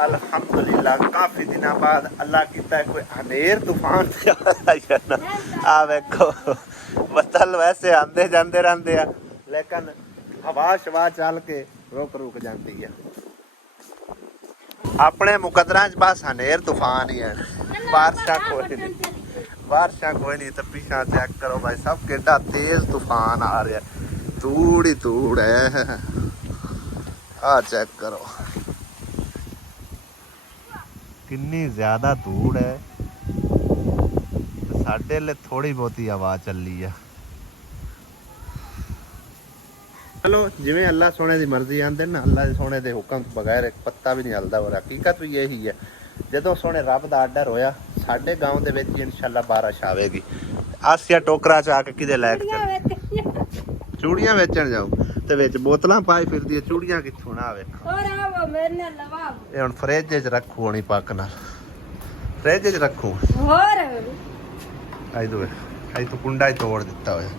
अल्हम्दुलिल्लाह काफी दिन बाद अल्लाह कीता है कोई हनेर तूफान आ वेखो बदल वैसे आंदे जांदे रहंदे आ लेकिन हवा शवा चल के रुक जाती है अपने मुकदरा च बस हनेर तूफान ही है बारिशा कोई नहीं तो पीछा चेक करो भाई सब केडा तेज तूफान आ रहा है धूड़ ही धूड़ है आ चेक करो कितनी ज्यादा धूड़ है साढ़े ले थोड़ी बहुती हवा चली है चलो जिवें अल्लाह सोने की मर्जी आंदे ना अल्लाह दे सोने के हुक्म तो बगैर एक पत्ता भी नहीं हलदा और हकीकत भी यही है जदों सोने रब दा आर्डर होया साडे गांव दे विच इंशाअल्लाह बारिश आवेगी आसिया टोकरा च आके किदे लैक चूड़ियां बेचण जाओ ते विच बोतलां पाई फिरदी चूड़ियां कित्थों ना आवे ये हुण फ्रिज च रखो होनी पक नाल फ्रिज च रखो होर आई तो कुंडा ही तोड़ दिता होया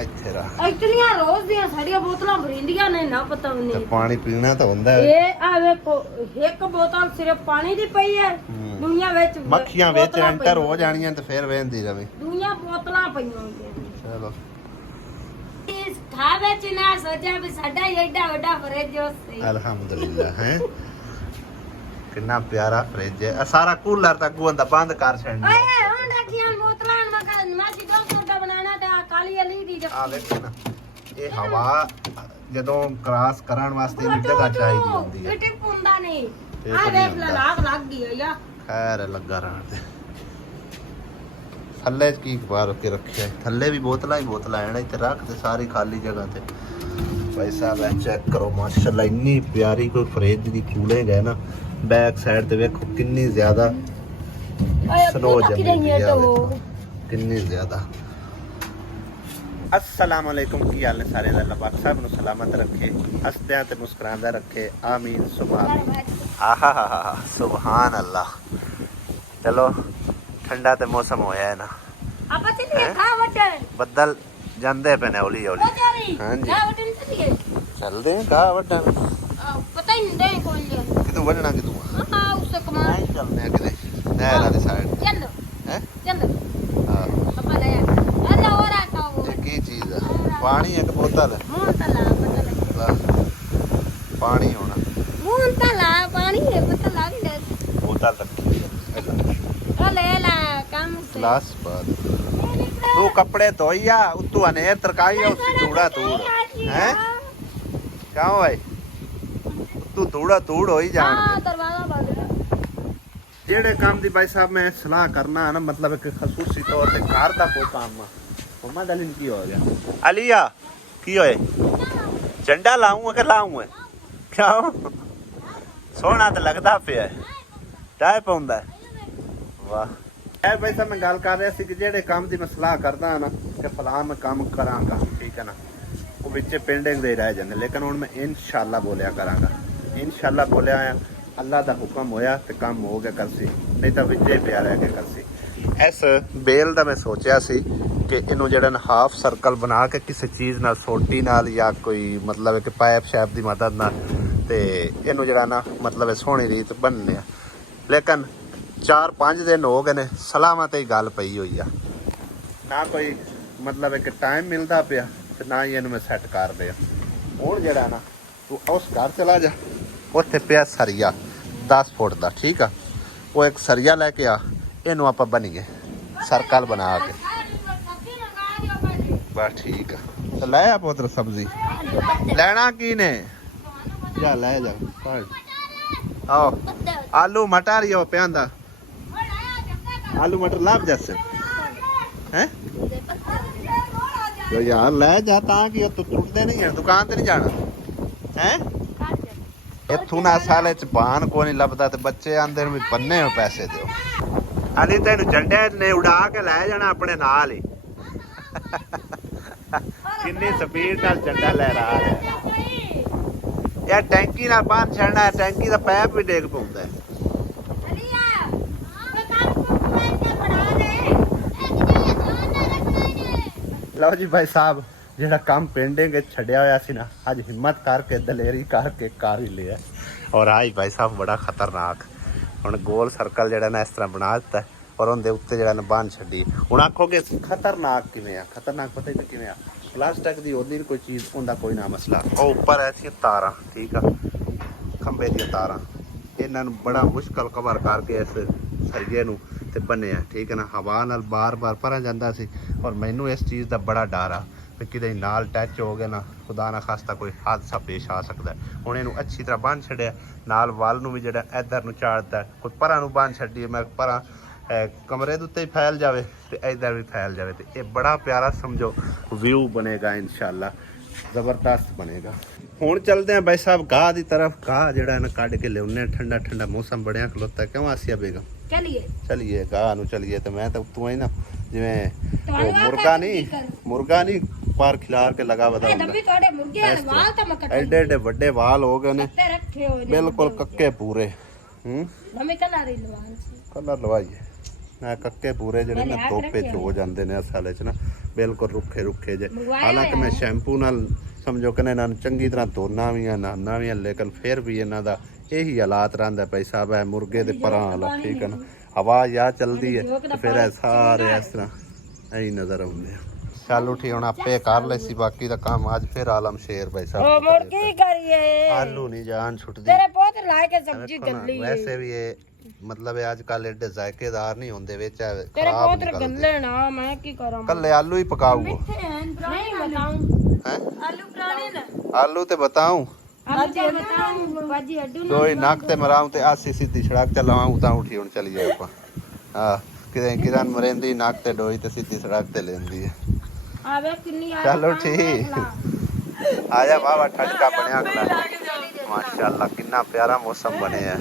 ਇੱਥੇ ਰੱਖ ਇਤਨੀਆਂ ਰੋਜ਼ ਦੀਆਂ ਸਾਡੀਆਂ ਬੋਤਲਾਂ ਭਰਿੰਦੀਆਂ ਨੇ ਨਾ ਪਤਾ ਨਹੀਂ ਪਾਣੀ ਪੀਣਾ ਤਾਂ ਹੁੰਦਾ ਹੈ ਇਹ ਆ ਵੇਖੋ ਇੱਕ ਬੋਤਲ ਸਿਰਫ ਪਾਣੀ ਦੀ ਪਈ ਹੈ ਦੁਨੀਆ ਵਿੱਚ ਮੱਖੀਆਂ ਵਿੱਚ ਐਂਟਰ ਹੋ ਜਾਣੀਆਂ ਤੇ ਫਿਰ ਵੇਂਦੀ ਰਵੇ ਦੁਨੀਆ ਬੋਤਲਾਂ ਪਈਆਂ ਚਲੋ ਇਸ ਥਾਂ ਵਿੱਚ ਨਾ ਸੋਚਿਆ ਵੀ ਸਾਡਾ ਐਡਾ ਵੱਡਾ ਫਰਿੱਜ ਹੋਵੇ ਅਲਹਮਦੁਲਿਲਾ ਹੈ ਕਿੰਨਾ ਪਿਆਰਾ ਫਰਿੱਜ ਹੈ ਸਾਰਾ ਕੂਲਰ ਤੱਕ ਬੰਦਾ ਬੰਦ ਕਰ ਛੱਡਣਾ ਓਏ ਹੁਣ ਰੱਖੀਆਂ ਬੋਤਲਾਂ ਮਾਸੀ ਦਾ ਬਣਾਣਾ ਤਾਂ ਕਾਲੀ ਅਲੀ ਦੀ ਆ ਵੇਖੋ ਨਾ ਇਹ ਹਵਾ ਜਦੋਂ ਕ੍ਰਾਸ ਕਰਨ ਵਾਸਤੇ ਇਹ ਜਗ੍ਹਾ ਚਾਹੀਦੀ ਹੁੰਦੀ ਹੈ ਇਹ ਟਿਪ ਹੁੰਦਾ ਨਹੀਂ ਆ ਵੇਖ ਲੱਗ ਗਈ ਆ ਖੈਰ ਲੱਗਾ ਰਹਿਣ ਤੇ ਥੱਲੇ ਕੀ ਬਾਹਰ ਕੇ ਰੱਖਿਆ ਥੱਲੇ ਵੀ ਬੋਤਲਾਂ ਹੀ ਬੋਤਲਾਂ ਐਣ ਇੱਥੇ ਰੱਖ ਤੇ ਸਾਰੀ ਖਾਲੀ ਜਗ੍ਹਾ ਤੇ ਭਾਈ ਸਾਹਿਬ ਇਹ ਚੈੱਕ ਕਰੋ ਮਾਸ਼ਾਅੱਲਾ ਇੰਨੀ ਪਿਆਰੀ ਕੋਈ ਫਰਿੱਜ ਦੀ ਕੂਲਿੰਗ ਹੈ ਨਾ बैक साइड ਤੇ ਵੇਖੋ ਕਿੰਨੀ ਜ਼ਿਆਦਾ ਸਨੋ ਜੰਮੀ ਹੈ ਕਿੰਨੀ ਜ਼ਿਆਦਾ अस्सलाम वालेकुम की हाल ने सारे अल्लाह पाक साहब नु सलामत रखे हसदे ते मुस्कुरांदा रखे आमीन सुभान आहा हा हा सुभान अल्लाह चलो ठंडा ते मौसम होया है ना आपा चलिए खा वटन बदल ਜਾਂਦੇ ਪਏ ਨੇ ਹੌਲੀ ਹੌਲੀ ਹਾਂਜੀ खा वटन चलिए ਚੱਲਦੇ ਆ ਕਾ ਵੱਡਣ पता ही नहीं दे कौन ले ਕਿਤੋਂ ਵੱਢਣਾ ਕਿਤੋਂ हां उससे कमा ਨਹੀਂ ਚੱਲਦੇ ਆ ਕਿਤੇ ਨਹਿਰ ਵਾਲੀ ਸਾਈਡ चल ਹੈ चल ਹਾਂ पापा ले अल्लाह और आता हो ਇਹ ਕੀ ਚੀਜ਼ ਆ ਪਾਣੀ ਇੱਕ ਬੋਤਲ ਮੂੰਹ ਤਲਾ ਪਤਾ ਪਾਣੀ ਹੋਣਾ ਮੂੰਹ ਤਲਾ ਪਾਣੀ ਹੈ ਪਤਾ ਲੱਗ ਗਿਆ ਬੋਤਲ ਰੱਖੀ ਉਹ ਲੈ ਲਾ ਕੰਮ ਤੇ ਗਲਾਸ ਬਾਦ ਤੂੰ ਕੱਪੜੇ ਧੋਈਆ ਉਤੋਂ ਅਨੇਰ ਤਰਕਾਈ ਉਸ ਧੂੜਾ ਧੂੜ ਹੈ ਕਿਉਂ ਓਏ ਤੂੰ ਧੂੜਾ ਧੂੜ ਹੋਈ ਜਾਣ ਹਾਂ ਦਰਵਾਜ਼ਾ ਬੰਦ ਜਿਹੜੇ ਕੰਮ ਦੀ ਭਾਈ ਸਾਹਿਬ ਮੈਂ ਸਲਾਹ ਕਰਨਾ ਨਾ ਮਤਲਬ ਇੱਕ ਖਸੂਸੀ ਤੌਰ ਤੇ ਘਰ ਦਾ ਕੋਈ ਕੰਮ ਆ ਮੰਮਾ ਦਲਿਨ ਕੀ ਹੋ ਗਿਆ ਅਲੀਆ ਕੀ ਹੋਏ ਝੰਡਾ ਲਾਉਂਗਾ ਕਿ ਲਾਉਂਗਾ ਕਿਉਂ ਸੋਹਣਾ ਤਾਂ ਲੱਗਦਾ ਪਿਆ ਟਾਇ ਪਾਉਂਦਾ ਵਾਹ ਇਹ ਭਾਈ ਸਾਹਿਬ ਮੈਂ ਗੱਲ ਕਰ ਰਿਹਾ ਸੀ ਕਿ ਜਿਹੜੇ ਕੰਮ ਦੀ ਮੈਂ ਸਲਾਹ ਕਰਦਾ ਨਾ ਕਿ ਫਲਾਂ ਮੈਂ ਕੰਮ ਕਰਾਂਗਾ ਠੀਕ ਹੈ ਨਾ ਉਹ ਵਿੱਚੇ ਪਿੰਡਿੰਗ ਦੇ ਰਹਿ ਜਾਂਦੇ ਲੇਕਿਨ ਹੁਣ ਮੈਂ ਇਨਸ਼ਾਅੱਲਾ ਬੋਲਿਆ ਕਰਾਂਗਾ ਇਨਸ਼ਾਅੱਲਾ ਬੋਲਿਆ ਆ ਅੱਲਾ ਦਾ ਹੁਕਮ ਹੋਇਆ ਤੇ ਕੰਮ ਹੋ ਗਿਆ ਕਰਸੀ ਨਹੀਂ ਤਾਂ ਵਿੱਚੇ ਪਿਆ ਰਹਿ ਗਿਆ ਕਰਸੀ ਇਸ ਬੇਲ ਦਾ ਮੈਂ ਸੋਚਿਆ ਸੀ ਕਿ ਇਹਨੂੰ ਜਿਹੜਾ ਨਾ ਹਾਫ ਸਰਕਲ ਬਣਾ ਕੇ ਕਿਸੇ ਚੀਜ਼ ਨਾਲ ਸੋਟੀ ਨਾਲ ਜਾਂ ਕੋਈ ਮਤਲਬ ਕਿ ਪਾਈਪ ਸ਼ੈਪ ਦੀ ਮਦਦ ਨਾਲ ਤੇ ਇਹਨੂੰ ਜਿਹੜਾ ਨਾ ਮਤਲਬ ਸੋਹਣੀ ਰੀਤ ਬਣ ਲਿਆ ਲੇਕਿਨ 4-5 ਦਿਨ ਹੋ ਗਏ ਨੇ ਸਲਾਮਤ ਹੀ ਗੱਲ ਪਈ ਹੋਈ ਆ ਨਾ ਕੋਈ ਮਤਲਬ ਇੱਕ ਟਾਈਮ ਮਿਲਦਾ ਪਿਆ ਤੇ ਨਾ ਹੀ ਇਹਨੂੰ ਮੈਂ ਸੈੱਟ ਕਰ ਲਿਆ ਹੁਣ ਜਿਹੜਾ ਨਾ ਤੂੰ ਉਸ ਘਰ ਚਲਾ ਜਾ ਉੱਥੇ ਪਿਆ ਸਰੀਆ 10 ਫੁੱਟ ਦਾ ਠੀਕ ਆ ਉਹ ਇੱਕ ਸਰੀਆ ਲੈ ਕੇ ਆ ਇਹਨੂੰ ਆਪਾਂ ਬਣੀਏ ਸਰਕਲ ਬਣਾ ਕੇ ਬਸ ਠੀਕ ਆ ਤੇ ਲੈ ਆ ਪੁੱਤਰ ਸਬਜ਼ੀ ਲੈਣਾ ਕੀ ਨੇ ਜਾ ਲੈ ਜਾ ਆਓ ਆਲੂ ਮਟਰ ਹੀ ਹੋ ਪਿਆਂਦਾ आलू मटर लाभ जैसे हैं तो यार ले जाता कि तू टूटते नहीं है दुकान ते नहीं जाना हैं इथों ना साले च बान को नहीं लभदा ते बच्चे आंदे भी बन्ने हो पैसे दियो अली तेन झंडे ने उड़ा के ले जाना अपने नाल ही कितनी स्पीड नाल झंडा ले रहा है यार टैंकी नाल बाहर छड़ना है टैंकी दा पैप भी डेग पौंदा है लो जी भाई साहब ਜਿਹੜਾ ਕੰਮ ਪੈਂਡਿੰਗ ਛੱਡਿਆ ਹੋਇਆ ਸੀ ਨਾ, ਅੱਜ ਹਿੰਮਤ ਕਰਕੇ ਦਲੇਰੀ ਕਰਕੇ ਕਰ ਹੀ ਲਿਆ। ਔਰ ਆਈ ਭਾਈ ਸਾਹਿਬ ਬੜਾ ਖਤਰਨਾਕ, ਹੁਣ ਗੋਲ ਸਰਕਲ ਜਿਹੜਾ ਨਾ ਇਸ ਤਰ੍ਹਾਂ ਬਣਾ ਦਿੱਤਾ ਔਰ ਉਹਦੇ ਉੱਤੇ ਜਿਹੜਾ ਨਾ ਬੰਨ ਛੱਡੀ। ਹੁਣ ਆਖੋਗੇ ਖਤਰਨਾਕ ਕਿਵੇਂ ਆ? ਖਤਰਨਾਕ ਪਤਾ ਹੀ ਕਿਵੇਂ ਆ, ਪਲਾਸਟਿਕ ਦੀ ਉਹਦੀ ਵੀ ਕੋਈ ਚੀਜ਼ ਹੁੰਦਾ ਕੋਈ ਨਾ ਮਸਲਾ। ਉਹ ਉੱਪਰ ਐਸੀਆਂ ਤਾਰਾਂ, ਠੀਕ ਆ, ਖੰਭੇ ਦੀਆਂ ਤਾਰਾਂ, ਇਹਨਾਂ ਨੂੰ ਬੜਾ ਮੁਸ਼ਕਲ ਕਵਰ ਕਰਕੇ ਇਸ ਸਰੀਏ ਨੂੰ ਤੇ ਬੰਨਿਆ, ਠੀਕ ਹੈ ਨਾ। ਹਵਾ ਨਾਲ ਬਾਰ-ਬਾਰ ਭਰਿਆ ਜਾਂਦਾ ਸੀ ਔਰ ਮੈਨੂੰ ਇਸ ਚੀਜ਼ ਦਾ ਬੜਾ ਡਰ ਆ ਕਿ ਕਿਤੇ ਨਾਲ ਟੱਚ ਹੋ ਗਿਆ ਨਾ, ਖੁਦਾ ਨਾ ਖਾਸਤਾ ਕੋਈ ਹਾਦਸਾ ਪੇਸ਼ ਆ ਸਕਦਾ। ਹੁਣ ਇਹਨੂੰ ਅੱਛੀ ਤਰ੍ਹਾਂ ਬੰਨ ਛੱਡਿਆ, ਨਾਲ ਵੱਲ ਨੂੰ ਵੀ ਜਿਹੜਾ ਇੱਧਰ ਨੂੰ ਚਾੜਦਾ, ਕੋਈ ਪਰਾਂ ਨੂੰ ਬੰਨ ਛੱਡੀ, ਮੈਂ ਪਰਾਂ ਕਮਰੇ ਦੇ ਉੱਤੇ ਹੀ ਫੈਲ ਜਾਵੇ ਤੇ ਇੱਧਰ ਵੀ ਫੈਲ ਜਾਵੇ ਤੇ ਇਹ ਬੜਾ ਪਿਆਰਾ ਸਮਝੋ ਵਿਊ ਬਣੇਗਾ, ਇਨਸ਼ਾਅੱਲਾ ਜ਼ਬਰਦਸਤ ਬਣੇਗਾ। ਹੁਣ ਚੱਲਦੇ ਹਾਂ ਭਾਈ ਸਾਹਿਬ ਗਾਹ ਦੀ ਤਰਫ। ਗਾਹ ਜਿਹੜਾ ਨਾ ਕੱਢ ਕੇ ਲਿਆਉਂਦੇ, ਠੰਡਾ ਠੰਡਾ ਮੌਸਮ ਬੜਿਆ ਖਲੋਤਾ। ਕਿਉਂ ਆਸਿਆ ਬੇਗਮ? ਚਲੀਏ ਗਾਹ ਨੂੰ ਚਲੀਏ। ਤੇ ਮੈਂ ਤਾਂ ਉੱਤੋਂ ਹੀ ਨਾ ਜਿਵੇਂ ਮੁਰਗਾ ਨਹੀਂ ਪਾਰ ਖਿਲਾਰ ਕੇ ਲਗਾ ਵਦਾ ਐਡੇ ਐਡੇ ਵੱਡੇ ਵਾਲ ਹੋ ਗਏ ਨੇ, ਬਿਲਕੁਲ ਕੱਕੇ ਪੂਰੇ। ਕਲਰ ਲਵਾਈਏ ਨਾ, ਕੱਕੇ ਪੂਰੇ ਜਿਹੜੇ ਨਾ ਧੋਪੇ ਚ ਹੋ ਜਾਂਦੇ ਨੇ ਅਸਲ ਚ ਨਾ, ਬਿਲਕੁਲ ਰੁੱਖੇ ਰੁੱਖੇ ਜੇ। ਹਾਲਾਂਕਿ ਮੈਂ ਸ਼ੈਂਪੂ ਨਾਲ ਸਮਝੋ ਕਿ ਇਹਨਾਂ ਨੂੰ ਚੰਗੀ ਤਰ੍ਹਾਂ ਧੋਣਾ ਵੀ ਆ, ਨਹਾਉਣਾ ਵੀ ਆ, ਲੇਕਿਨ ਫਿਰ ਵੀ ਇਹਨਾਂ ਦਾ ਇਹੀ ਹਾਲਾਤ ਰਹਿੰਦਾ ਭਾਈ ਸਾਹਿਬ ਹੈ ਮੁਰਗੇ ਦੇ ਪਰਾਂ ਵਾਲਾ, ਠੀਕ ਹੈ ਨਾ। ਹਵਾ ਜਾਂ ਚੱਲਦੀ ਹੈ ਤੇ ਫਿਰ ਇਹ ਸਾਰੇ ਇਸ ਤਰ੍ਹਾਂ ਐਂ ਨਜ਼ਰ ਆਉਂਦੇ ਆ। ਚੱਲ ਉਠੀ ਹੁਣ ਆਪੇ ਕਰ ਲੈ ਸੀ ਬਾਕੀ ਦਾ ਕੰਮ। ਅੱਜ ਫਿਰ ਆਲਮ ਸ਼ੇਰ ਭਾਈ ਸਾਹਿਬ ਮੁੜ ਕੀ ਕਰੀਏ, ਆਲੂ ਨਹੀਂ ਜਾਨ ਛੁੱਟਦੀ ਤੇਰੇ ਬਹੁਤ ਲਾਇਕ ਸਬਜ਼ੀ ਗੱਲੀ। ਵੈਸੇ ਵੀ ਇਹ ਮਤਲਬ ਇਹ ਅੱਜ ਕੱਲ ਏਡੇ ਜ਼ਾਇਕੇਦਾਰ ਨਹੀਂ ਹੁੰਦੇ, ਵਿੱਚ ਤੇਰੇ ਬਹੁਤ ਗੱਲੇ ਨਾ, ਮੈਂ ਕੀ ਕਰਾਂ? ਕੱਲੇ ਆਲੂ ਹੀ ਪਕਾਊਗਾ। ਨਹੀਂ ਬਤਾऊं ਹੈ ਆਲੂ ਪੁਰਾਣੇ ਨਾ, ਆਲੂ ਤੇ ਬਤਾऊं ਬਾਜੀ ਅੱਡੂ ਦੋਈ ਨੱਕ ਤੇ ਮਰਾਉਂ ਤੇ ਆਸੀ ਸਿੱਧੀ ਸੜਕ ਤੇ ਲਵਾਉਂ ਤਾਂ ਉਠੀ ਹੁਣ ਚਲੀਏ ਆਪਾਂ। ਹਾਂ ਕਿਤੇ ਕਿਰਨ ਮਰੇਂਦੀ ਨੱਕ ਤੇ ਡੋਈ ਤੇ ਸਿੱਧੀ ਸੜਕ ਤੇ ਲੈਂਦੀ ਹੈ। ਆਵੇ ਕਿੰਨੀ ਆ, ਚਲੋ ਠੀਕ ਆ ਜਾ ਬਾਬਾ, ਠੰਡਾ ਬਣਿਆ ਖਲਾ। ਮਾਸ਼ਾਅੱਲਾ ਕਿੰਨਾ ਪਿਆਰਾ ਮੌਸਮ ਬਣਿਆ।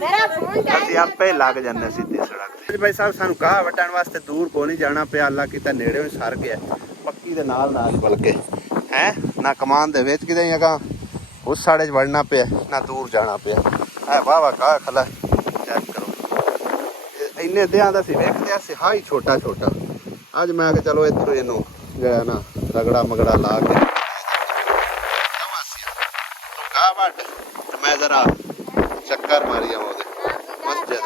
ਮੇਰਾ ਫੋਨ ਅਸੀਂ ਆਪੇ ਲੱਗ ਜਾਂਦੇ ਸਿੱਧੀ ਸੜਕ ਤੇ। ਭਾਈ ਸਾਹਿਬ ਸਾਨੂੰ ਗਾਹ ਵੱਢਣ ਵਾਸਤੇ ਦੂਰ ਕੋ ਨਹੀਂ ਜਾਣਾ ਪਿਆ, ਅੱਲਾ ਕੀਤਾ ਨੇੜੇ ਹੀ ਸਰ ਗਿਆ, ਪੱਕੀ ਦੇ ਨਾਲ ਨਾਲ ਬਲਕਿ ਹੈ ਨਾ, ਕਮਾਨ ਦੇ ਵਿੱਚ ਕਿਤੇ ਹੈਗਾ ਉਸ ਸਾੜੇ 'ਚ ਵੜਨਾ ਪਿਆ ਨਾ ਦੂਰ ਜਾਣਾ ਪਿਆ। ਹੈ ਵਾਹ ਵਾਹ ਗਾਹ ਖਲਾ ਚੈੱਕ ਕਰੋ। ਇੰਨੇ ਦਿਆਂ ਦਾ ਸੀ ਵੇਖਦੇ ਸੀ ਹਾਂ ਹੀ ਛੋਟਾ ਛੋਟਾ। ਅੱਜ ਮੈਂ ਕਿਹਾ ਚਲੋ ਇੱਥੋਂ ਇਹਨੂੰ ਜਿਹੜਾ ਨਾ ਰਗੜਾ ਮਗੜਾ ਲਾ ਕੇ ਗਾਹ ਵੱਢ ਤੇ ਮੈਂ ਜ਼ਰਾ ਚੱਕਰ ਮਾਰੀ ਆਵਾਂ ਉਹਦੇ ਮਸਜਿਦ।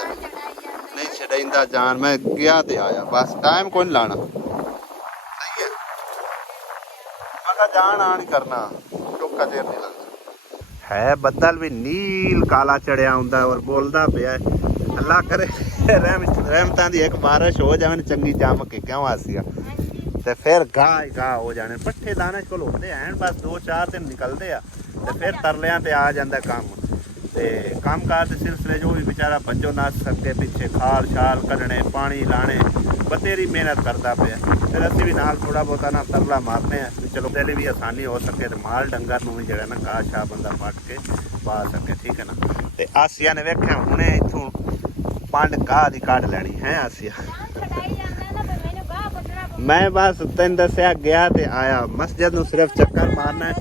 ਨਹੀਂ ਛਡਾਈਂਦਾ ਜਾਨ, ਮੈਂ ਗਿਆ ਤੇ ਆਇਆ ਬਸ, ਟਾਈਮ ਕੋਈ ਨਹੀਂ ਲਾਣਾ। ਸਹੀ ਹੈ, ਮੈਂ ਕਿਹਾ ਜਾਣ ਆਣ ਹੀ ਕਰਨਾ, ਟੋਕਾ ਦੇਰ ਨਹੀਂ ਲੱਗਦਾ। ਹੈ ਬੱਦਲ ਵੀ ਨੀਲ ਕਾਲਾ ਚੜਿਆ ਹੁੰਦਾ ਔਰ ਬੋਲਦਾ ਪਿਆ ਅੱਲਾ ਕਰੇ ਰਹਿਮਤਾਂ ਦੀ ਇੱਕ ਬਾਰਿਸ਼ ਹੋ ਜਾਵੇ ਚੰਗੀ ਜੰਮ ਕੇ। ਕਿਉਂ ਆਸੀਆ ਤੇ ਫਿਰ ਗਾਹ ਹੀ ਗਾਹ ਹੋ ਜਾਣੇ। ਪੱਠੇ ਦਾਣੇ ਕੋਲ ਹੁੰਦੇ ਐਨ ਬਸ 2-4 ਦਿਨ ਨਿਕਲਦੇ ਆ ਤੇ ਫਿਰ ਤਰਲਿਆਂ ਤੇ ਆ ਜਾਂਦਾ ਕੰਮ। ਤੇ ਕੰਮਕਾਰ ਦੇ ਸਿਲਸਿਲੇ ਜੋ ਵੀ ਵਿਚਾਰਾ ਭੱਜੋ ਨੱਸ ਸਕੇ ਪਿੱਛੇ, ਖਾਲ ਛਾਲ ਕੱਢਣੇ, ਪਾਣੀ ਲਾਣੇ, ਬਥੇਰੀ ਮਿਹਨਤ ਕਰਦਾ ਪਿਆ। ਫਿਰ ਅਸੀਂ ਵੀ ਨਾਲ ਥੋੜਾ ਬਹੁਤਾ ਨਾ ਤਰਲਾ ਮਾਰਨੇ ਆ ਵੀ ਚਲੋ ਪਹਿਲੇ ਵੀ ਆਸਾਨੀ ਹੋ ਸਕੇ ਤੇ ਮਾਲ ਡੰਗਰ ਨੂੰ ਵੀ ਜਿਹੜਾ ਨਾ ਘਾਹ ਛਾਹ ਬੰਦਾ ਪੱਟ ਕੇ ਪਾ ਸਕੇ, ਠੀਕ ਹੈ ਨਾ। ਤੇ ਆਸੀਆ ਨੇ ਵੇਖਿਆ ਹੁਣੇ ਇੱਥੋਂ ਪੰਡ ਗਾਹ ਦੀ ਕੱਢ ਲੈਣੀ ਹੈ ਆਸੀਆ। ਮੈਂ ਬਸ ਤੈਨੂੰ ਦੱਸਿਆ ਗਿਆ ਤੇ ਆਇਆ, ਮਸਜਿਦ ਨੂੰ ਸਿਰਫ ਚੱਕਰ ਮਾਰਨਾ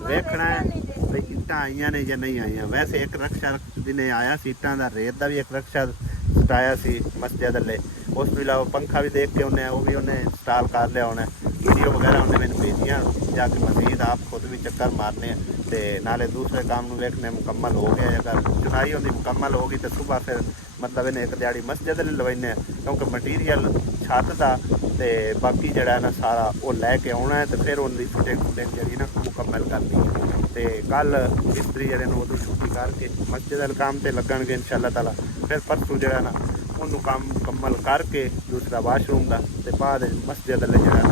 ਵੇਖਣਾ ਹੈ ਵੀ ਇੱਟਾਂ ਆਈਆਂ ਨੇ ਜਾਂ ਨਹੀਂ ਆਈਆਂ। ਵੈਸੇ ਇੱਕ ਰਕਸ਼ਾ ਦਿਨੇ ਆਇਆ ਸੀ ਇੱਟਾਂ ਦਾ, ਰੇਤ ਦਾ ਵੀ ਇੱਕ ਰਕਸ਼ਾ ਸਟਾਇਆ ਸੀ ਮਸਜਿਦ ਵਾਲੇ। ਉਸ ਤੋਂ ਇਲਾਵਾ ਪੰਖਾ ਵੀ ਦੇਖ ਕੇ ਉਹਨੇ ਉਹ ਵੀ ਉਹਨੇ ਇੰਸਟਾਲ ਕਰ ਲਿਆ ਹੋਣਾ। ਵੀਡੀਓ ਵਗੈਰਾ ਉਹਨੇ ਮੈਨੂੰ ਭੇਜੀਆਂ, ਜਾ ਕੇ ਮਸਜਿਦ ਆਪ ਖੁਦ ਵੀ ਚੱਕਰ ਮਾਰਨੇ ਤੇ ਨਾਲੇ ਦੂਸਰੇ ਕੰਮ ਨੂੰ ਵੇਖਣੇ ਮੁਕੰਮਲ ਹੋ ਗਿਆ। ਅਗਰ ਚੁਨਾਈ ਉਹਦੀ ਮੁਕੰਮਲ ਹੋ ਗਈ ਤਾਂ ਸੁਬਾਹ ਫਿਰ ਮਤਲਬ ਇਹਨੇ ਇੱਕ ਦਿਹਾੜੀ ਮਸਜਿਦ ਲਈ ਲਵਾਈਨੇ, ਕਿਉਂਕਿ ਮਟੀਰੀਅਲ ਛੱਤ ਦਾ ਤੇ ਬਾਕੀ ਜਿਹੜਾ ਨਾ ਸਾਰਾ ਉਹ ਲੈ ਕੇ ਆਉਣਾ ਹੈ ਤੇ ਫਿਰ ਉਹਦੀ ਫਿਟਿੰਗ ਜਿਹੜੀ ਨਾ ਮੁਕੰਮਲ ਕਰਨੀ ਹੈ। ਤੇ ਕੱਲ ਮਿਸਤਰੀ ਜਿਹੜੇ ਨੂੰ ਉਦੋਂ ਛੁੱਟੀ ਕਰਕੇ ਮਸਜਿਦ ਵਾਲੇ ਕੰਮ ਤੇ ਲੱਗਣਗੇ ਇਨਸ਼ਾਅੱਲਾ ਤਾਲਾ। ਫਿਰ ਪਰਸੋਂ ਜਿਹੜਾ ਨਾ ਉਹਨੂੰ ਕੰਮ ਮੁਕੰਮਲ ਕਰਕੇ ਦੂਸਰਾ ਵਾਸ਼ਰੂਮ ਦਾ ਤੇ ਬਾਅਦ ਮਸਜਿਦ ਵਾਲੇ ਜਿਹੜਾ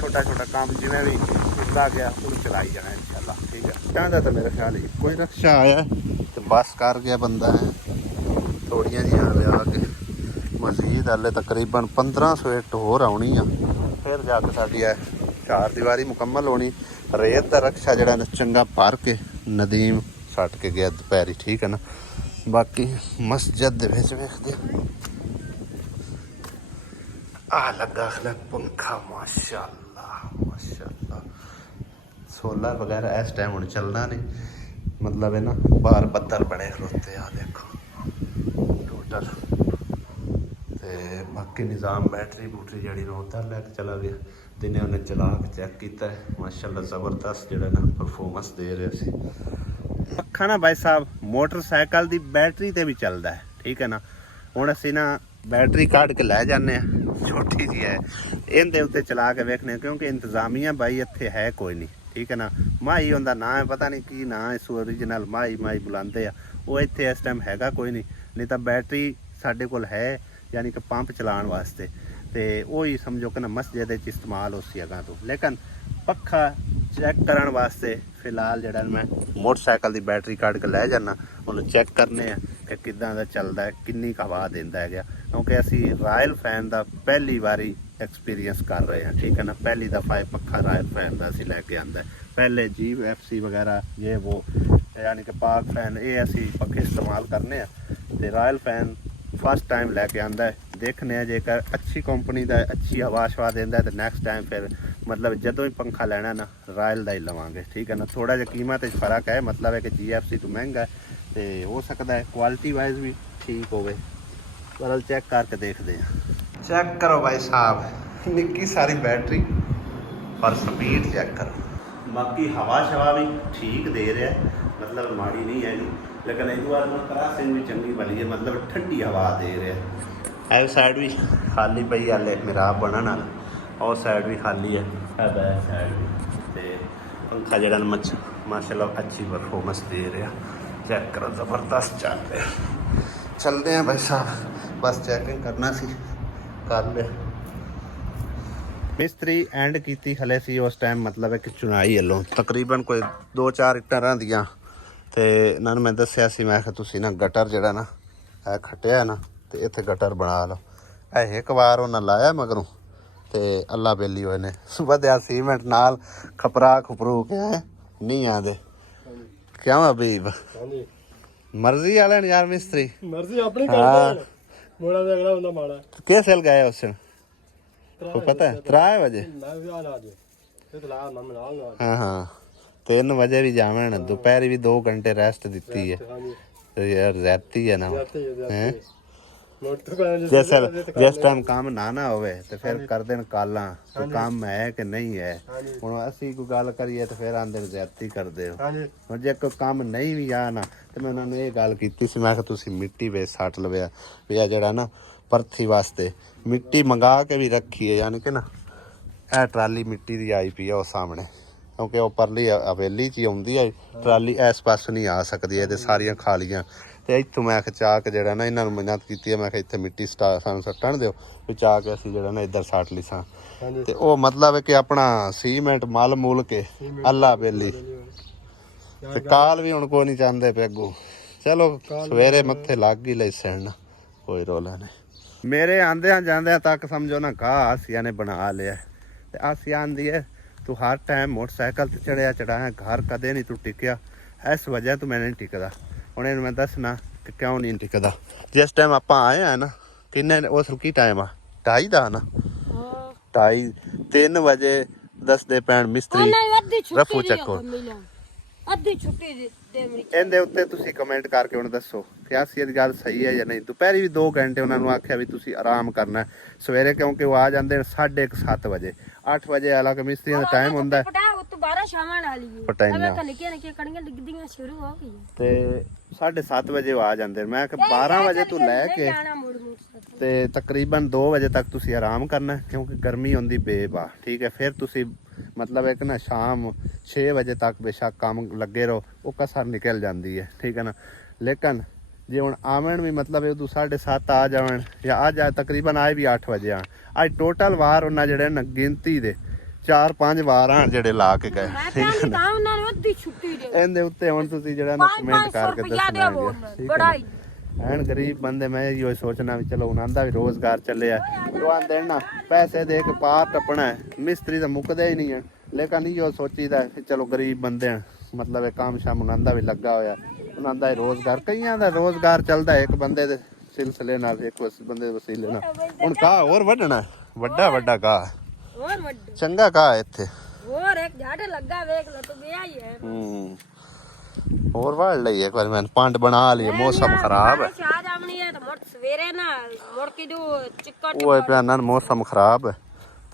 ਛੋਟਾ ਛੋਟਾ ਕੰਮ ਜਿਵੇਂ ਵੀ ਹੁੰਦਾ ਗਿਆ ਉਹਨੂੰ ਚਲਾਈ ਜਾਣਾ ਇਨਸ਼ਾਅੱਲਾ, ਠੀਕ ਹੈ। ਚਾਹੁੰਦਾ ਤਾਂ ਮੇਰਾ ਖਿਆਲ ਹੀ ਕੋਈ ਰਕਸ਼ਾ ਆਇਆ ਤੇ ਬਸ ਕਰ ਗਿਆ ਬੰਦਾ ਹੈ। ਥੋੜੀਆਂ ਜਿਹੀਆਂ ਲਿਆ ਕੇ ਮਸਜਿਦ ਹਾਲੇ ਤਕਰੀਬਨ 1500 ਇੱਟ ਹੋਰ ਆਉਣੀ ਆ, ਫਿਰ ਜਾ ਕੇ ਸਾਡੀ ਇਹ 4 ਦੀਵਾਰੀ ਮੁਕੰਮਲ ਹੋਣੀ। ਰੇਤ ਦਾ ਰਕਸ਼ਾ ਜਿਹੜਾ ਨਾ ਚੰਗਾ ਭਰ ਕੇ ਨਦੀਮ ਛੱਡ ਕੇ ਗਿਆ ਦੁਪਹਿਰੀ, ਠੀਕ ਹੈ ਨਾ। ਬਾਕੀ ਮਸਜਿਦ ਦੇ ਵਿੱਚ ਵੇਖਦੇ ਆ ਲੱਗਾ ਖਲਕ ਪੰਖਾ, ਮਾਸ਼ਾਅੱਲਾ ਮਾਸ਼ਾਅੱਲਾ। ਸੋਲਰ ਵਗੈਰਾ ਇਸ ਟਾਈਮ ਹੁਣ ਚੱਲਣਾ ਨਹੀਂ, ਮਤਲਬ ਹੈ ਨਾ ਬਾਹਰ ਬੱਦਲ ਬੜੇ ਖਲੋਤੇ ਆ ਦੇਖੋ ਟੋਟਲ। ਤੇ बाकी निज़ाम बैटरी बूटरी जड़ी उधर लैके चला गया दिने उन्हें चला के चेक किया माशाल्लाह ज़बरदस्त जो ना परफॉर्मेंस दे रहे सी पक्खा ना भाई साहब मोटरसाइकिल की बैटरी ते भी चलता है ठीक है ना हुण असीं ना बैटरी काट के लै जाने छोटी जी है इनके उत्ते चला के वेखने क्योंकि इंतजामिया भाई इत्थे है कोई नहीं ठीक है ना माही उनका ना है पता नहीं की ना इस ओरिजिनल माही माही बुलाते हैं वो इत्थे इस टाइम हैगा कोई नहीं तो बैटरी साढ़े कोल है यानी कि पंप चलाने वास्ते तो वही समझो कि ना मस्जिद इस्तेमाल उस जगह तो लेकिन पक्खा चेक करने वास्ते फिलहाल जरा मैं मोटरसाइकिल की बैटरी कट के लै जाना उन्हें चेक करने कि किदां दा चलदा है किन्नी क हवा दिंदा है क्योंकि असी रॉयल फैन का पहली बारी एक्सपीरियंस कर रहे हैं ठीक है ना पहली दफ़ा पक्खा रॉयल फैन का असी लैके आंदा है पहले GFC वगैरह ये वो यानी कि पाक फैन ये असी पक्खे इस्तेमाल करने तो रॉयल फैन फर्स्ट टाइम लैके आंदा है देखने जेकर अच्छी कंपनी का अच्छी हवा शवा देंदा है तो नैक्सट टाइम फिर मतलब जदों ही पंखा लेना ना रॉयल का ही लवांगे ठीक है ना थोड़ा जिहा कीमत फर्क है मतलब है कि GFC तो महंगा है तो हो सकता है क्वालिटी वाइज भी ठीक हो पर चेक करके देखते हैं चेक करो भाई साहब निक्की सारी बैटरी पर स्पीड चेक करो बाकी हवा शवा भी ठीक दे रहा है मतलब माड़ी नहीं है लेकिन एक बार क्रॉसिंग भी चंगी वाली है मतलब ठंडी हवा दे रहा है साइड भी खाली पई हाले मेरा बनन वाला और साइड भी खाली है बैक साइड भी तो पंखा जरा मच माशाल्लाह अच्छी परफॉर्मेंस दे रहा चेक करो ज़बरदस्त चल रहा चलते हैं भाई साहब बस चेकिंग करना सी कर लिया मिस्त्री एंड की हले सी उस टाइम मतलब है कि चुनाई हलों तकरीबन कोई 2-4 इट्टां रहिंदियां ते इन्हां नूं मैं दस्सिया सी मैं तुसीं ना गटर जिहड़ा ना है खट्टिया ना ते इत्थे गटर बना लो एक बार उन्हें लाया मगरों ते अल्लाह बेली होए ने वधिया सीमेंट नाल खपरा खपरू के नहीं आंदे क्यों हबीब मर्जी वाले ने यार मिस्त्री मर्जी अपनी करदा है मोड़ा ते अगला बंदा माड़ा के सेल गए उस दिन को पता है 3 बजे हाँ हाँ 3 बजे भी जावन दोपहर भी 2 घंटे रेस्ट दी है तो यार ज्यादती है ना हैं जिस टाइम काम ना होवे तो फिर कर देन काला तो काम है कि नहीं है हुण असी कोई गल करिए तो फिर आंदे ज्यादती करदे हो हुण जे कोई काम नहीं भी आ ना तो मैं उन्होंने ये गल कीती सी मैं तुसीं मिट्टी वे सट लविया भी आ जड़ा ना परथी वास्ते मिट्टी मंगा के भी रखी है यानी कि ना यह ट्राली मिट्टी की आई पी है उस सामने क्योंकि वह परली हवेली च ही आउंदी है ट्राली इस पास नहीं आ सकती है सारियां खालियां तो इतों मैं चा के जरा ना इन्होंने मेहनत की मैं इतने मिट्टी सानू सट्टन दो भी चा के असी जरा ना इधर सट लीसा तो वह मतलब है कि अपना सीमेंट मल मुल के अल्लाह बेली ते काल भी हुण कोई नहीं चाहते पे अगू चलो सवेरे मत्थे लग ही ले सैन कोई रोला नहीं मेरे आंदे जांदे तक समझो ना घाह आसिया ने बना लिया ते आसिया आंदी है तू हर टाइम मोटरसाइकिल ते चढ़िया चढ़ाया घर कदे नहीं तू टिकया इस वजह तो मैं नहीं टिकदा हुण इहनूं मैं दसना कि क्यों नहीं टिकदा जिस टाइम आपां आए हैं ना किन्ने उस की टाइम आ 2:30 दा ना 2:30 3 बजे दसदे पैण मिस्त्री रफू चक्को अद्धी छुट्टी दे मेरी ਇਹਦੇ ਉੱਤੇ ਤੁਸੀਂ ਕਮੈਂਟ ਕਰਕੇ ਹੁਣ ਦੱਸੋ ਕਿ ਆਹ ਇਹ ਗੱਲ ਸਹੀ ਹੈ ਜਾਂ ਨਹੀਂ ਦੁਪਹਿਰੀ ਵੀ 2 ਘੰਟੇ ਉਹਨਾਂ ਨੂੰ ਆਖਿਆ ਵੀ ਤੁਸੀਂ ਆਰਾਮ ਕਰਨਾ ਸਵੇਰੇ ਕਿਉਂਕਿ ਉਹ ਆ ਜਾਂਦੇ ਨੇ 7:30 ਵਜੇ 8 ਵਜੇ ਵਾਲਾ ਮਿਸਤਰੀਆਂ ਦਾ ਟਾਈਮ ਹੁੰਦਾ ਹੈ ਉਹ 12 ਸ਼ਾਮਾਂ ਵਾਲੀ ਹੈ ਪਟਾਈਆਂ ਨਿੱਕੀਆਂ ਕਣੀਆਂ ਡਿੱਗਦੀਆਂ ਸ਼ੁਰੂ ਹੋ ਗਈਆਂ ਤੇ 7:30 ਵਜੇ ਉਹ ਆ ਜਾਂਦੇ ਮੈਂ ਕਿ 12 ਵਜੇ ਤੋਂ ਲੈ ਕੇ ਤੇ ਤਕਰੀਬਨ 2 ਵਜੇ ਤੱਕ ਤੁਸੀਂ ਆਰਾਮ ਕਰਨਾ ਕਿਉਂਕਿ ਗਰਮੀ ਹੁੰਦੀ ਬੇਬਾ ਠੀਕ ਹੈ ਫਿਰ ਤੁਸੀਂ मतलब एक ना शाम 6 बजे तक बेशक काम लगे रहो वो कसर निकल जाती है ठीक है ना लेकिन जे हुण आवन भी मतलब तू 7:30 आ जावन या आ जाए तकरीबन आए भी 8 बजे अज टोटल वार उन्हें जड़े ना गिनती दे 4-5 वार जड़े ला के गए ठीक है ना इहदे उत्ते हुण तुसीं जड़ा ना कमेंट करके दसना ਐਨ गरीब बंदे मैं यो सोचना भी चलो उन्होंने भी रोजगार चले तो आंदे ना पैसे दे के पार टपना है मिस्त्री तो मुकदे ही नहीं है लेकिन यो सोचीदा चलो गरीब बंदे हैं मतलब काम शाम उन्होंने भी लगा होया उन्होंने रोजगार कईयां दा रोजगार चलता है एक बंदे दे सिलसिले नाल एक वसीले नाल हुण घाह होर वड्डना वड्डा वड्डा घाह चंगा घाह इत्थे और एक झाड़ लगा वेख लो तो गया ही है ਹੋਰ ਵਾੜ ਲਈ ਇੱਕ ਵਾਰ ਮੈਂ ਪੰਡ ਬਣਾ ਲਈ ਮੌਸਮ ਖਰਾਬ ਹੈ ਸ਼ਾਹ ਜਾਮਣੀ ਹੈ ਤਾਂ ਮੁੜ ਸਵੇਰੇ ਨਾ ਮੁੜ ਕੇ ਦੋ ਚਿੱਕਟ ਉਹ ਪਿਆਨਾ ਮੌਸਮ ਖਰਾਬ ਹੈ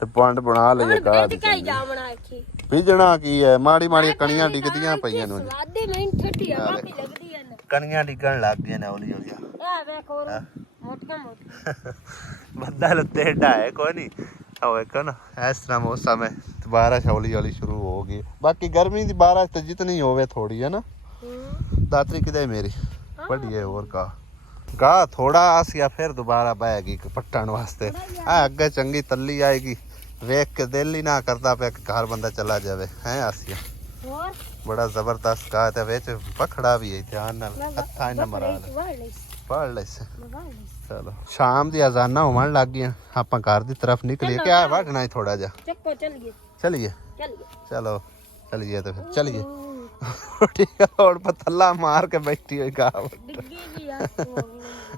ਤੇ ਪੰਡ ਬਣਾ ਲਈ ਗਾ ਤੇ ਕਾਈ ਜਾਮਣਾ ਇੱਥੇ ਬੀਜਣਾ ਕੀ ਹੈ ਮਾੜੀ ਮਾੜੀ ਕਣੀਆਂ ਡਿੱਗਦੀਆਂ ਪਈਆਂ ਨੇ ਸਵਾਦੀ ਮਿੰਟ ਠੱਟੀ ਹਵਾ ਵੀ ਲੱਗਦੀ ਹੈ ਨਾ ਕਣੀਆਂ ਡਿੱਗਣ ਲੱਗ ਗਈਆਂ ਨੇ ਹੌਲੀ ਹੌਲੀ ਇਹ ਵੇਖ ਹੋਰ ਮੋਟੀਆਂ ਮੋਟੀਆਂ ਬੰਦਾ ਲੱਤੇ ਢਾਏ ਕੋਈ ਨਹੀਂ ਹੋਏ ਕਨ ਇਸ ਤਰ੍ਹਾਂ ਮੌਸਮ ਹੈ ਬਾਰਿਸ਼ ਹੌਲੀ ਹੌਲੀ ਸ਼ੁਰੂ ਹੋ ਗਈ ਬਾਕੀ ਗਰਮੀ ਦੀ ਬਾਰਿਸ਼ ਤਾਂ ਜਿਤਨੀ ਹੋਵੇ ਥੋੜੀ ਹੈ ਨਾ ਦਾਤਰੀ ਕਿਦੇ ਮੇਰੀ ਵੱਡੀ ਹੈ ਹੋਰ ਕਾ ਗਾ ਥੋੜਾ ਆਸਿਆ ਫਿਰ ਦੁਬਾਰਾ ਬਹਿਗੀ ਪੱਟਣ ਵਾਸਤੇ ਆ ਅੱਗੇ ਚੰਗੀ ਤੱਲੀ ਆਏਗੀ ਵੇਖ ਕੇ ਦਿਲ ਹੀ ਨਾ ਕਰਦਾ ਪਿਆ ਕਿ ਘਰ ਬੰਦਾ ਚਲਾ ਜਾਵੇ ਹੈ ਆਸਿਆ ਹੋਰ ਬੜਾ ਜ਼ਬਰਦਸਤ ਗਾ ਤੇ ਵਿੱਚ ਪਖੜਾ ਵੀ ਹੈ ਧਿਆਨ ਨਾਲ ਹੱਥਾਂ ਨਾਲ ਮਰਾ ਪੜ ਲੈ ਚਲੋ ਸ਼ਾਮ ਦੀ ਅਜ਼ਾਨਾਂ ਹੋਣ ਲੱਗ ਗਈਆਂ ਆਪਾਂ ਘਰ ਦੀ ਤਰਫ ਨਿਕਲੀਏ ਕਿ ਆ ਵੜਨਾ ਹੀ ਥੋੜਾ ਜਿਹਾ ਚੱਕੋ ਚਲੀਏ ਚਲਿਏ ਚਲੋ ਚਲਿਏ ਤੇ ਫਿਰ ਚਲਿਏ ਠੀਕ ਹੈ ਹੁਣ ਪਤਲਾ ਮਾਰ ਕੇ ਬੈਠੀ ਹੋਈ ਗਾ ਡਿੱਗੀ ਜੀ ਆ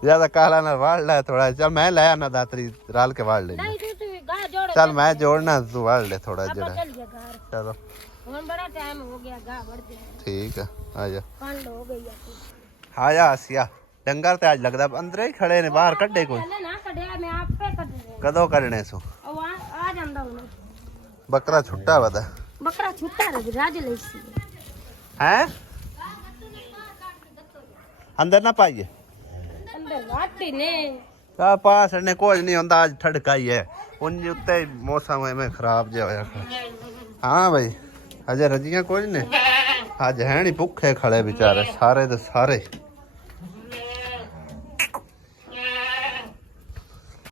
ਜਿਆਦਾ ਕਾਲਾ ਨਾਲ ਵਾੜ ਲੈ ਥੋੜਾ ਚੱਲ ਮੈਂ ਲੈ ਆਣਾ ਦਾਤਰੀ ਰਲ ਕੇ ਵਾੜ ਲੈ ਨਹੀਂ ਤੂੰ ਗਾ ਜੋੜ ਚੱਲ ਮੈਂ ਜੋੜਨਾ ਤੂੰ ਵਾੜ ਲੈ ਥੋੜਾ ਆਪਾਂ ਜਿਹੜਾ ਚਲੀਏ ਘਰ ਚਲੋ ਹੁਣ ਬੜਾ ਟਾਈਮ ਹੋ ਗਿਆ ਗਾ ਵੜਦੇ ਠੀਕ ਆ ਆ ਜਾ ਪੰਡ ਹੋ ਗਈ ਆ ਜਾ ਆਸਿਆ ਡੰਗਰ ਤੇ ਅੱਜ ਲੱਗਦਾ ਅੰਦਰ ਹੀ ਖੜੇ ਨੇ ਬਾਹਰ ਕੱਢੇ ਕੋਈ ਪਹਿਲੇ ਨਾ ਕੱਢਿਆ ਮੈਂ ਆਪੇ ਕੱਢ ਰਿਹਾ ਕਦੋਂ ਕੱਢਣੇ ਸੋ ਉਹ ਆ ਜਾਂਦਾ ਹੁਣ ਬੱਕਰਾ ਛੁੱਟਾ ਵਦਾ ਬੱਕਰਾ ਛੁੱਟਾ ਰਾਜ ਲਈ ਸੀ ਹੈ ਅੰਦਰ ਨਾ ਪਾਈਏ ਅੰਦਰ ਵਾਟੀ ਨੇ ਆ ਪਾਸ ਨੇ ਕੁਝ ਨਹੀਂ ਹੁੰਦਾ ਅੱਜ ਠੜਕਾ ਹੀ ਹੈ ਉਂਝ ਉੱਤੇ ਮੌਸਮ ਐਵੇਂ ਖਰਾਬ ਜਿਹਾ ਹੋਇਆ ਹਾਂ ਭਾਈ ਅਜੇ ਰਜੀਆਂ ਕੁਝ ਨੇ ਅੱਜ ਹੈ ਨਹੀਂ ਭੁੱਖੇ ਖੜੇ ਵਿਚਾਰੇ ਸਾਰੇ ਦੇ ਸਾਰੇ